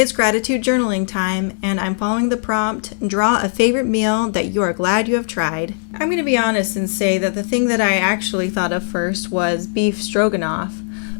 It's gratitude journaling time, and I'm following the prompt, draw a favorite meal that you are glad you have tried. I'm going to be honest and say that the thing that I actually thought of first was beef stroganoff,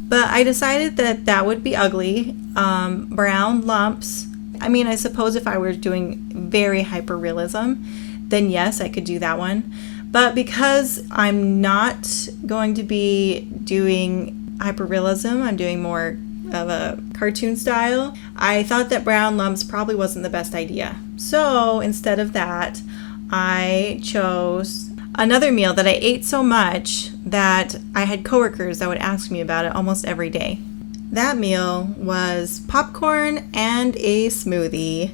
but I decided that that would be ugly. Brown lumps. I mean, I suppose if I were doing very hyperrealism, then yes, I could do that one. But because I'm not going to be doing hyperrealism, I'm doing more of a cartoon style, I thought that brown lumps probably wasn't the best idea. So instead of that, I chose another meal that I ate so much that I had coworkers that would ask me about it almost every day. That meal was popcorn and a smoothie.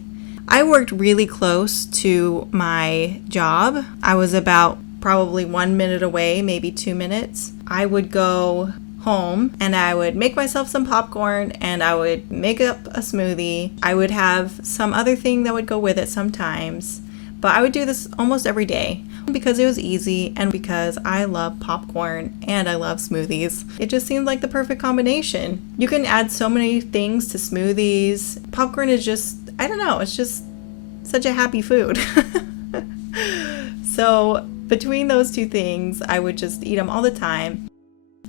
I worked really close to my job. I was about probably 1 minute away, maybe 2 minutes. I would go home and I would make myself some popcorn and I would make up a smoothie. I would have some other thing that would go with it sometimes, but I would do this almost every day because it was easy and because I love popcorn and I love smoothies. It just seemed like the perfect combination. You can add so many things to smoothies. Popcorn is just, I don't know, it's just such a happy food. So between those two things, I would just eat them all the time.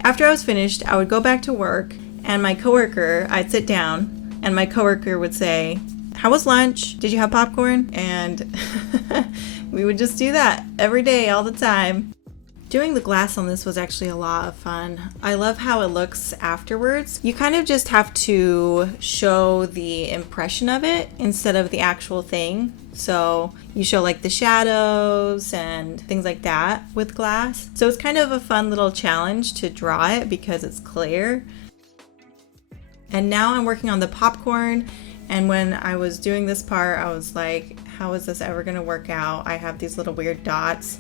After I was finished, I would go back to work and I'd sit down and my coworker would say, "How was lunch? Did you have popcorn?" And we would just do that every day, all the time. Doing the glass on this was actually a lot of fun. I love how it looks afterwards. You kind of just have to show the impression of it instead of the actual thing. So you show like the shadows and things like that with glass. So it's kind of a fun little challenge to draw it because it's clear. And now I'm working on the popcorn. And when I was doing this part, I was like, how is this ever gonna work out? I have these little weird dots.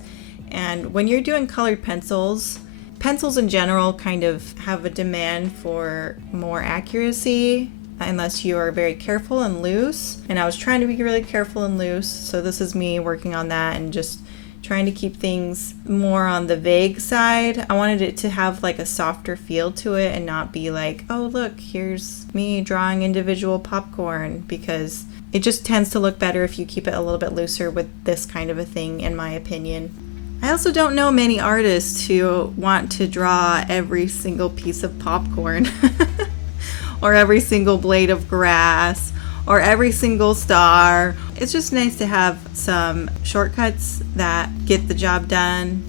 And when you're doing colored pencils in general kind of have a demand for more accuracy unless you are very careful and loose. And I was trying to be really careful and loose. So this is me working on that and just trying to keep things more on the vague side. I wanted it to have like a softer feel to it and not be like, oh, look, here's me drawing individual popcorn, because it just tends to look better if you keep it a little bit looser with this kind of a thing, in my opinion. I also don't know many artists who want to draw every single piece of popcorn or every single blade of grass or every single star. It's just nice to have some shortcuts that get the job done.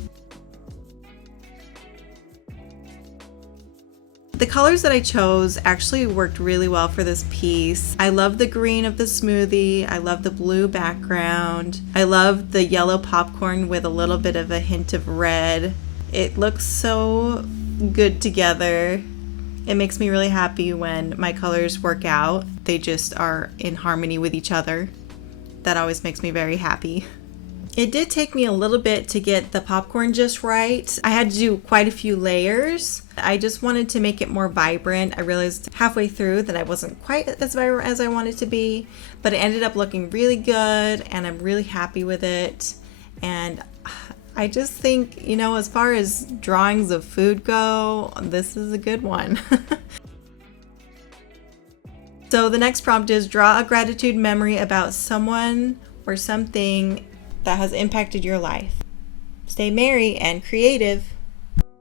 The colors that I chose actually worked really well for this piece. I love the green of the smoothie. I love the blue background. I love the yellow popcorn with a little bit of a hint of red. It looks so good together. It makes me really happy when my colors work out. They just are in harmony with each other. That always makes me very happy. It did take me a little bit to get the popcorn just right. I had to do quite a few layers. I just wanted to make it more vibrant. I realized halfway through that I wasn't quite as vibrant as I wanted to be, but it ended up looking really good and I'm really happy with it. And I just think, as far as drawings of food go, this is a good one. So the next prompt is draw a gratitude memory about someone or something that has impacted your life. Stay merry and creative.